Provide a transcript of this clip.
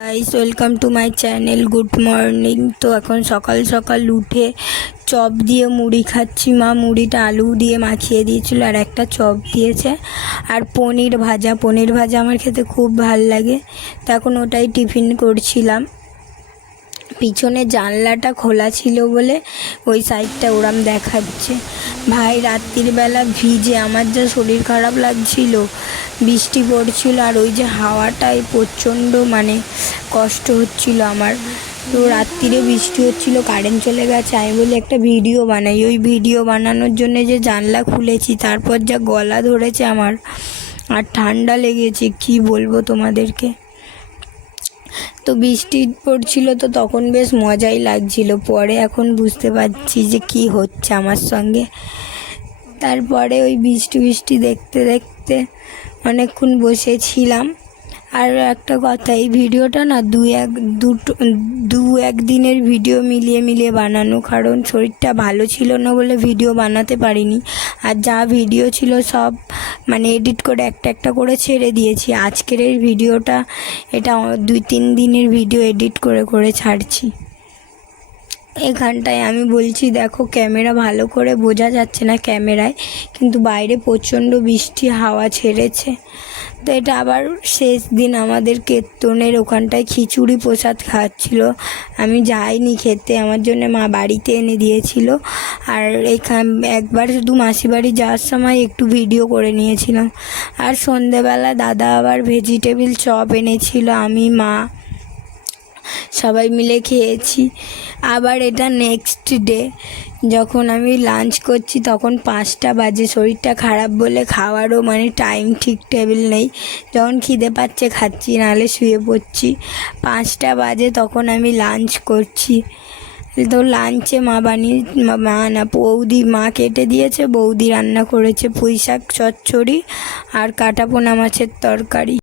Guys welcome to my channel. Good morning. তো এখন সকাল সকাল উঠে চপ দিয়ে মুড়ি খাচ্ছি। মা মুড়িটা আলু দিয়ে মাখিয়ে দিয়েছিল আর একটা চপ দিয়েছে আর পনির ভাজা আমার খেতে খুব ভাল লাগে। তো এখন ওটাই টিফিন করছিলাম। পিছনে জানলাটা খোলা ছিল বলে ওই সাইডটা ওরম দেখাচ্ছে। ভাই রাত্রির বেলা ভিজে আমার যা শরীর খারাপ লাগছিল, বৃষ্টি পড়ছিল আর ওই যে হাওয়াটায় প্রচণ্ড কষ্ট হচ্ছিল আমার। তো রাত্রিরে বৃষ্টি হচ্ছিল, কারেন্ট চলে গেছে। আমি বলি একটা ভিডিও বানাই। ওই ভিডিও বানানোর জন্য যে জানলা খুলেছি, তারপর যা গলা ধরেছে আমার আর ঠান্ডা লেগেছে কি বলবো তোমাদেরকে। তো বৃষ্টি পড়ছিল তো তখন বেশ মজাই লাগছিল। পরে এখন বুঝতে পারছি যে কি হচ্ছে আমার সঙ্গে। তারপরে ওই বৃষ্টি দেখতে দেখতে অনেকক্ষণ বসেছিলাম। আর একটা কথা, এই ভিডিওটা না দু এক দিনের ভিডিও মিলিয়ে বানানো, কারণ শরীরটা ভালো ছিল না বলে ভিডিও বানাতে পারিনি। আর যা ভিডিও ছিল সব এডিট করে একটা করে ছেড়ে দিয়েছি। আজকের এই ভিডিওটা এটা 2-3 দিনের ভিডিও এডিট করে ছাড়ছি। এখানটায় আমি বলছি দেখো, ক্যামেরা ভালো করে বোঝা যাচ্ছে না ক্যামেরায়, কিন্তু বাইরে প্রচণ্ড বৃষ্টি হাওয়া ছেড়েছে। তো এটা আবার শেষ দিন আমাদের কীর্তনের ওখানটায় খিচুড়ি প্রসাদ খাওয়াচ্ছিল। আমি যাইনি খেতে, আমার জন্য মা বাড়িতে এনে দিয়েছিল। আর একবার শুধু মাসি বাড়ি যাওয়ার সময় একটু ভিডিও করে নিয়েছিলাম। আর সন্ধেবেলা দাদা আবার ভেজিটেবিল চপ এনেছিল, আমি মা সবাই মিলে খেয়েছি। আবার এটা নেক্সট ডে যখন আমি লাঞ্চ করছি তখন 5টা বাজে। শরীরটা খারাপ বলে খাওয়ারও টাইম ঠিক টেবিল নেই। যখন খিদে পাচ্ছে খাচ্ছি, নাহলে শুয়ে পড়ছি। 5টা বাজে তখন আমি লাঞ্চ করছি। তো লাঞ্চে মা কেটে দিয়েছে, বৌদি রান্না করেছে পুঁই শাক চচ্চড়ি আর কাটা পোনা মাছের তরকারি।